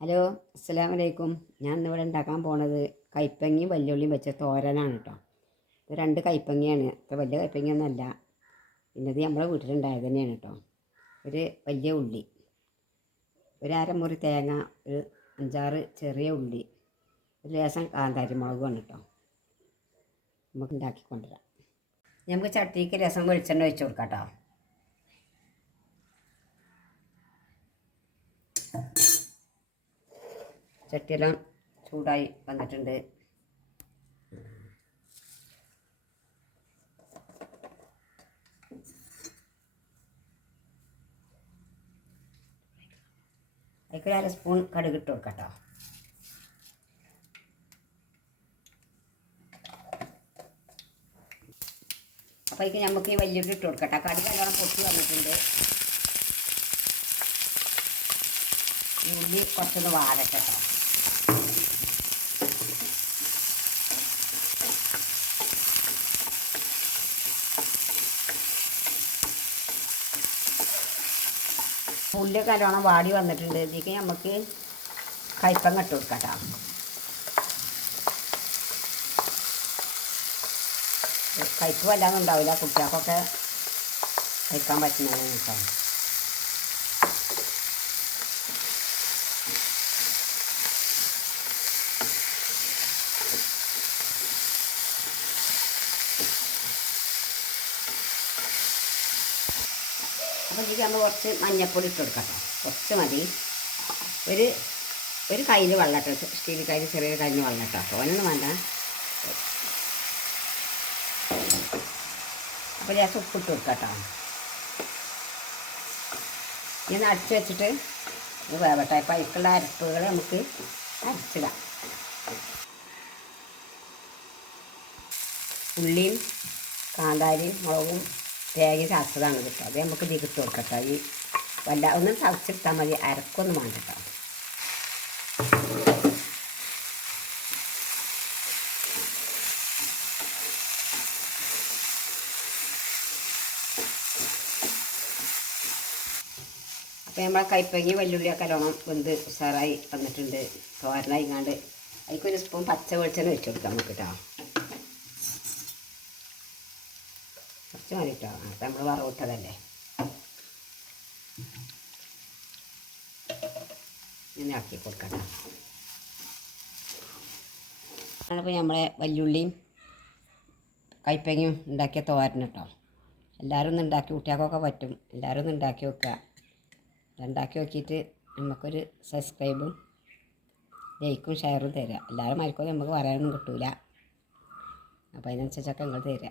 Hello, അസ്സലാമു അലൈക്കും. ഞാൻ ഇന്നിവിടെ ഉണ്ടാക്കാൻ പോണത് കൈപ്പങ്ങയും വല്യുള്ളിയും വെച്ച തോരനാണ് കേട്ടോ. ഇത് 2 കൈപ്പങ്ങയാണ്, അത്ര വലിയ കൈപ്പങ്ങയൊന്നുമല്ല. പിന്നെ ഇത് നമ്മളെ വീട്ടിലുണ്ടായത് തന്നെയാണ് കേട്ടോ. ഒരു വലിയ ഉള്ളി, ഒരു അരമുറി തേങ്ങ, ഒരു 5-6 ചെറിയ ഉള്ളി, ഒരു ലേശം കാന്താരി മുളകുമാണ് കേട്ടോ. നമുക്ക് ഉണ്ടാക്കി കൊണ്ടുവരാം. നമുക്ക് ചട്ടിക്ക് രസം വെളിച്ചെണ്ണ ഒഴിച്ച് കൊടുക്കാം കേട്ടോ. ചട്ടിയെല്ലാം ചൂടായി വന്നിട്ടുണ്ട്. അതിലേക്ക് 1/2 സ്പൂൺ കടുക് ഇട്ട് കൊടുക്കാം കേട്ടോ. അപ്പോൾ അതിലേക്ക് നമുക്ക് ഈ വലിയുള്ളി ഇട്ട് കൊടുക്കട്ടെ. കടുക് നല്ലോണം പൊട്ടി വന്നിട്ടുണ്ട്. ഈ ഉള്ളി കുറച്ചൊന്ന് വാഴട്ടെ കേട്ടോ. ഉള്ളിയൊക്കെ നല്ലോണം വാടി വന്നിട്ടുണ്ട്. ഇതിലേക്ക് നമുക്ക് കയ്പങ്ങ ഇട്ട് കൊടുക്കാം കേട്ടോ. കയ്പ് വല്ലാതെ ഉണ്ടാവില്ല, കുട്ടികൾക്കൊക്കെ കഴിക്കാൻ പറ്റുന്നതാണ് കേട്ടോ. അപ്പോൾ ഇതിലേക്ക് നമ്മൾ കുറച്ച് മഞ്ഞൾപ്പൊടി ഇട്ട് കൊടുക്കാം കേട്ടോ. കുറച്ച് മതി. ഒരു കയ്യിൽ വെള്ളം ഇട്ടോ, സ്റ്റീൽ കയ്യിൽ ചെറിയൊരു കയ്യിൽ വെള്ളം ഇട്ടോ. തോനൊന്നും വേണ്ട. അപ്പോൾ ലേശം ഉപ്പിട്ട് കൊടുക്കാം കേട്ടോ. ഇനി അടച്ച് വെച്ചിട്ട് ഇത് വേവട്ടെ. അപ്പോൾ അതിലേക്കുള്ള അരപ്പുകൾ നമുക്ക് അരച്ചിടാം. ഉള്ളിയും കാന്താരിയും മുളകും തേങ്ങയും ചതച്ചതാണ് കേട്ടോ. അത് നമുക്ക് ഇതിൽ ഇട്ട് കൊടുക്കട്ടോ. ഈ ഒന്നും ചതച്ചിട്ടാൽ മതി, അരക്കൊന്നും വേണ്ട കേട്ടോ. അപ്പോൾ നമ്മളെ കൈപ്പങ്ങയും വല്യുള്ളിയൊക്കെ നല്ലോണം വെന്ത് ഉഷാറായി വന്നിട്ടുണ്ട്. തോരനായിങ്ങാണ്ട് അതിലേക്കൊരു സ്പൂൺ പച്ച വെളിച്ചെണ്ണ വെച്ച് കൊടുക്കാം നമുക്ക് കേട്ടോ. കുറച്ച് മതി കേട്ടോ. അപ്പം നമ്മൾ വറവിട്ടതല്ലേ. ഇങ്ങനെ ആക്കി കൊടുക്കട്ടോ. അപ്പോൾ നമ്മളെ വല്യുള്ളിയും കൈപ്പങ്ങയും ഉണ്ടാക്കിയ തോരൻ കേട്ടോ. എല്ലാവരും ഒന്ന് ഉണ്ടാക്കി, കുട്ടികൾക്കൊക്കെ പറ്റും. എല്ലാവരും ഒന്ന് ഉണ്ടാക്കി വെക്കുക. ഉണ്ടാക്കി നോക്കിയിട്ട് നമുക്കൊരു സബ്സ്ക്രൈബും ലൈക്കും ഷെയറും തരിക. എല്ലാവരും മരിക്കും നമുക്ക് പറയാനൊന്നും കിട്ടില്ല. അപ്പോൾ അതിനനുസരിച്ചൊക്കെ നിങ്ങൾ തരിക.